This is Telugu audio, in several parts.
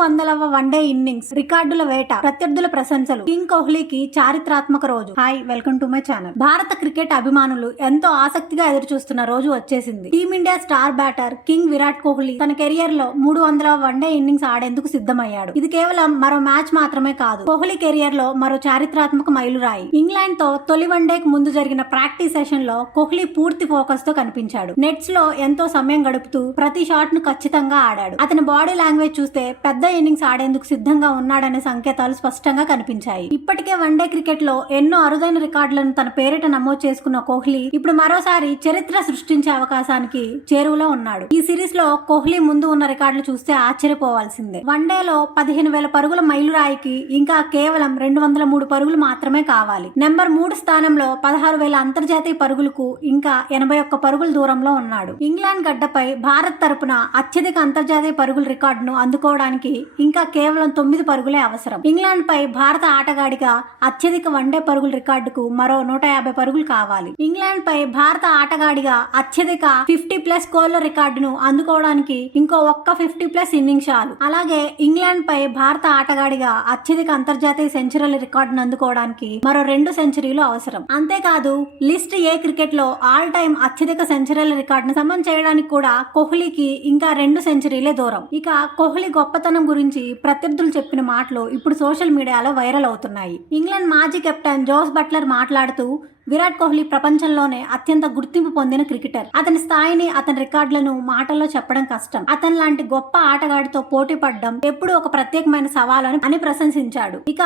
300వ వన్డే ఇన్నింగ్స్ రికార్డుల వేట, ప్రత్యర్థుల ప్రశంసలు, కింగ్ కోహ్లీకి చారిత్రాత్మక రోజు. Hi, welcome to my channel. భారత క్రికెట్ అభిమానులు ఎంతో ఆసక్తిగా ఎదురుచూస్తున్న రోజు వచ్చేసింది. Team India star batter king Virat Kohli తన కెరియర్ లో 300వ వన్డే ఇన్నింగ్స్ ఆడేందుకు సిద్ధమయ్యాడు. ఇది కేవలం మరో మ్యాచ్ మాత్రమే కాదు, కోహ్లీ కెరియర్ లో మరో చారిత్రాత్మక మైలురాయి. ఇంగ్లాండ్ తో తొలి వన్డేకి ముందు జరిగిన ప్రాక్టీస్ సెషన్ లో కోహ్లీ పూర్తి ఫోకస్ తో కనిపించాడు. నెట్స్ లో ఎంతో సమయం గడుపుతూ ప్రతి షాట్ ను ఖచ్చితంగా ఆడాడు. అతని బాడీ లాంగ్వేజ్ చూస్తే పెద్ద ఇన్నింగ్స్ ఆడేందుకు సిద్ధంగా ఉన్నాడనే సంకేతాలు స్పష్టంగా కనిపించాయి. ఇప్పటికే వన్డే క్రికెట్ లో ఎన్నో అరుదైన రికార్డులను తన పేరిట నమోదు చేసుకున్న కోహ్లీ ఇప్పుడు మరోసారి చరిత్ర సృష్టించే అవకాశానికి చేరువలో ఉన్నాడు. ఈ సిరీస్ లో కోహ్లీ ముందు ఉన్న రికార్డులు చూస్తే ఆశ్చర్యపోవాల్సిందే. వన్డేలో 15,000 పరుగుల మైలురాయికి ఇంకా కేవలం 203 పరుగులు మాత్రమే కావాలి. నెంబర్ 3 స్థానంలో 16,000 అంతర్జాతీయ పరుగులకు ఇంకా 81 పరుగుల దూరంలో ఉన్నాడు. ఇంగ్లాండ్ గడ్డపై భారత్ తరపున అత్యధిక అంతర్జాతీయ పరుగుల రికార్డును అందుకోవడానికి ఇంకా కేవలం 9 పరుగులే అవసరం. ఇంగ్లాండ్ పై భారత ఆటగాడిగా అత్యధిక వన్డే పరుగుల రికార్డుకు మరో 150 పరుగులు కావాలి. ఇంగ్లాండ్ పై భారత ఆటగాడిగా అత్యధిక 50+ గోళ్ల రికార్డును అందుకోవడానికి ఇంకో ఒక్క 50+ ఇన్నింగ్స్ చాలు. అలాగే ఇంగ్లాండ్ పై భారత ఆటగాడిగా అత్యధిక అంతర్జాతీయ సెంచరీల రికార్డును అందుకోవడానికి మరో 2 సెంచరీలు అవసరం. అంతేకాదు, లిస్ట్ ఏ క్రికెట్ లో ఆల్ టైమ్ అత్యధిక సెంచరీల రికార్డును సమన్ చేయడానికి కూడా కోహ్లీకి ఇంకా 2 సెంచరీలే దూరం. ఇక కోహ్లీ గొప్పతనం గురించి ప్రత్యర్థులు చెప్పిన మాటలు ఇప్పుడు సోషల్ మీడియాలో వైరల్ అవుతున్నాయి. ఇంగ్లాండ్ మాజీ కెప్టెన్ జోస్ బట్లర్ మాట్లాడుతూ, విరాట్ కోహ్లీ ప్రపంచంలోనే అత్యంత గుర్తింపు పొందిన క్రికెటర్. అతని స్థాయిని, అతని రికార్డులను మాటల్లో చెప్పడం కష్టం. అతని లాంటి గొప్ప ఆటగాడితో పోటీ పడడం ఎప్పుడు ఒక ప్రత్యేకమైన సవాల్ అని ప్రశంసించాడు. ఇక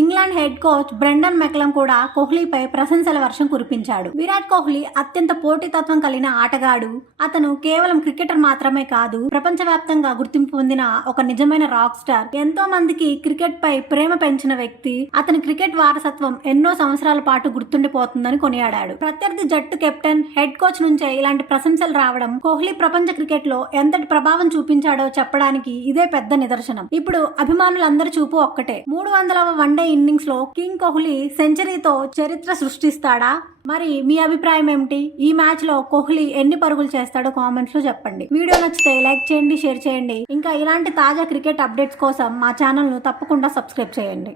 ఇంగ్లాండ్ హెడ్ కోచ్ బ్రెండన్ మెక్లం కూడా కోహ్లీపై ప్రశంసల వర్షం కురిపించాడు. విరాట్ కోహ్లీ అత్యంత పోటీతత్వం కలిగిన ఆటగాడు. అతను కేవలం క్రికెటర్ మాత్రమే కాదు, ప్రపంచవ్యాప్తంగా గుర్తింపు పొందిన ఒక నిజమైన రాక్ స్టార్. ఎంతో మందికి క్రికెట్ పై ప్రేమ పెంచిన వ్యక్తి. అతని క్రికెట్ వారసత్వం ఎన్నో సంవత్సరాల పాటు గుర్తుండిపోతుంది అని కొనియాడాడు. ప్రత్యర్థి జట్టు కెప్టెన్, హెడ్ కోచ్ నుంచే ఇలాంటి ప్రశంసలు రావడం కోహ్లీ ప్రపంచ క్రికెట్ లో ఎంతటి ప్రభావం చూపించాడో చెప్పడానికి ఇదే పెద్ద నిదర్శనం. ఇప్పుడు అభిమానులందరి చూపు ఒక్కటే. 300వ వన్డే ఇన్నింగ్స్ లో కింగ్ కోహ్లీ సెంచరీతో చరిత్ర సృష్టిస్తాడా? మరి మీ అభిప్రాయం ఏమిటి? ఈ మ్యాచ్ లో కోహ్లీ ఎన్ని పరుగులు చేస్తాడో కామెంట్స్ లో చెప్పండి. వీడియో నచ్చితే లైక్ చేయండి, షేర్ చేయండి. ఇంకా ఇలాంటి తాజా క్రికెట్ అప్డేట్స్ కోసం మా ఛానల్ ను తప్పకుండా సబ్స్క్రైబ్ చేయండి.